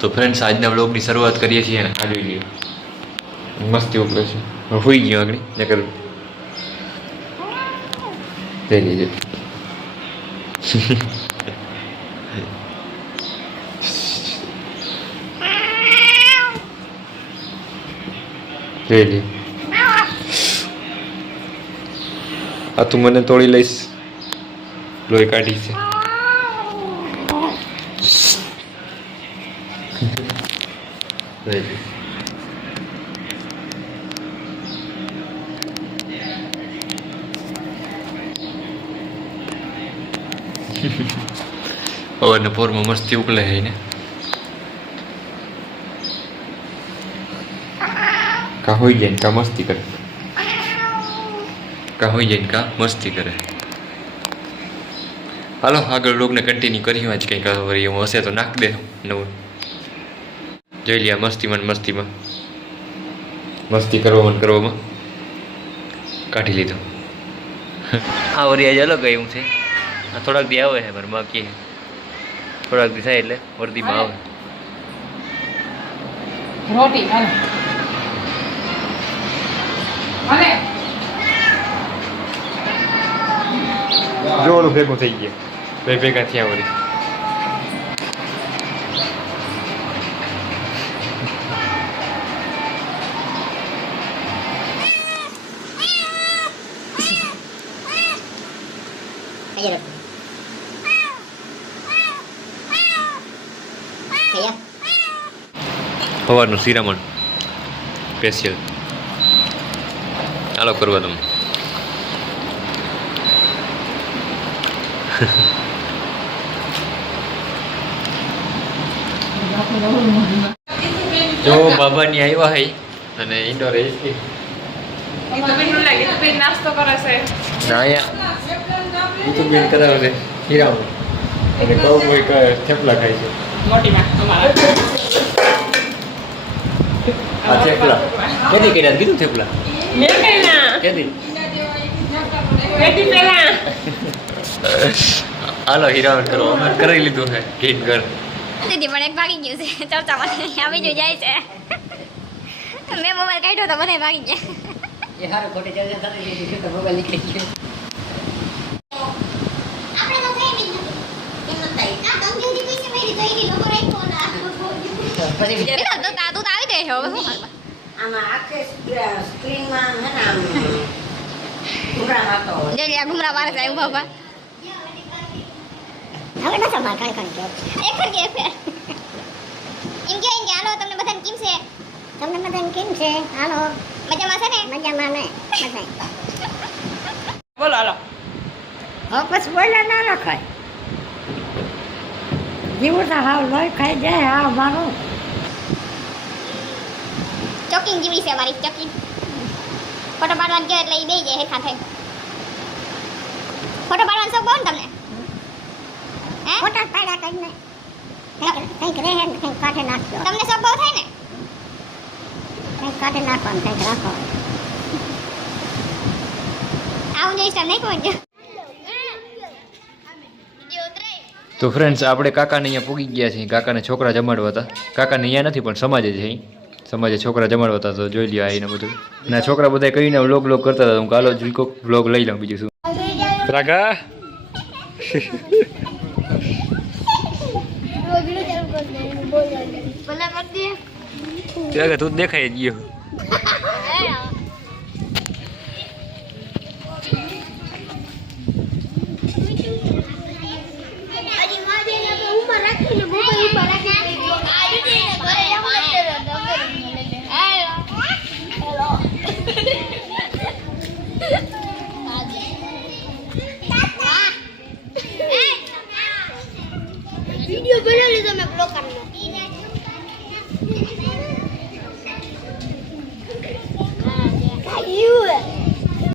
તો ફ્રેન્ડ્સ આજના બ્લોગની શરૂઆત કરીએ છીએ. અને આ જોઈ લઈએ મસ્તી ઉપરે છે. હોઈ ગયો આગળ. નકર કરું. જઈ લેજો લે આ તું મને તોડી લઈશ. લોહી કાઢી છે. જઈ લે પવનના પોરમાં મસ્તી ઉકલે હે ને. કા હોઈ જાય કા મસ્તી કરે? કા હોઈ જાય કા મસ્તી કરે. હાલો આગળ લોગને કન્ટિન્યુ કર્યું આજ કંઈક વળી એવું હશે તો નાખ દે નવું. જોઈ લે આ મસ્તીમાં ને મસ્તીમાં મસ્તી કરવામાં ને કરવામાં કાઢી લીધો. આ વળી આજે અલગ એવું છે. આ થોડાક દી આવે છે મારે બાકી થોડાક દી થાય એટલે વર્દીમાં આવે. રોટી હાલો. હાલે. જો ઓલું ભેગું થઈ ગયા. બે ભેગા થયા વળી Rocky. Kaya? સવારનું શિરામણ સ્પેશિયલ ચાલો કરવા તમે જો બાબાની આવ્યા હૈ અને ઇન્ડોર એસી એ તો બેન લાગે તો બેન નાસ્તો કરે છે ના અહીંયા બીજું બેન કરાવે છે શિરામણ અને કહું કોઈ થેપલા ખાય છે. આ થેપલા. કેદી કર્યા? કીધું થેપલા? કેદી? હાલો હિરામણ કરો. અમે કરી લીધું છે. ગીત ઘર. દીદી ભાગી ગયું છે. ચર્ચામાં આવી જો જાય છે. મેં મોબાઈલ કાઢ્યો તો મને ભાગી ગયા. એ હારું ખોટી ચર્ચા થતી મોબાઈલ નીકળી ગયો આપણે તો થઈ નહીં એમ નતા આ કંગ્યુજી પૈસા મેરી તો એની લોકો રાખ્યો ના પછી બીજા તો તા તો આવી ગઈ હવે શું આમાં આખે સ્ક્રીનમાં હે ને આમ ઘૂમરા મારતો હોય જો લ્યા મારે છે ઊભા ઊભા હવે ના સમાર કાઈ કાઈ કે એક કે ફેર એમ કે કે હાલો તમને બધાને કેમ છે તમને બધાને કેમ છે હાલો મજામાં છે ને મજામાં ને બોલો હાલો. હા પછી બોલ્યા ના રખાય. જીવું તો હાવ લોહી ખાઈ જાય હા મારું. ચોકિંગ જેવી છે મારી ચોકિંગ ફોટો પાડવાનું કહો એટલે એ બે જાય હેઠા થઈ ફોટો પાડવાનો શોખ બહુ ને તમને? હે? ફોટા પાડ્યા કરીને કંઈક રહે ને કંઈક કાઢે નાખજો. તમને શોખ બહુ થાય ને? કંઈક કાઢે નાખવાનું કંઈક રાખો આવું જોઈશ તો નહીં કોણ તો ફ્રેન્ડ્સ આપણે કાકાને અહીંયા પૂગી ગયા છીએ. કાકાને છોકરા જમાડવા હતા કાકાને અહીંયા નથી પણ સમાજે છે અહીં. સમાજે છોકરા જમાડવા હતા તો જોઈ લ્યો આઈને બધું. ના છોકરા બધા કહીને વ્લોગ વ્લોગ કરતા હતા. હું કાલો જ કોક વ્લોગ લઈ લઉં બીજું શું. રાગા તું દેખાય જ ગયો. વિડિયો બનાવી લીધો મેં બ્લોક કરનો હા.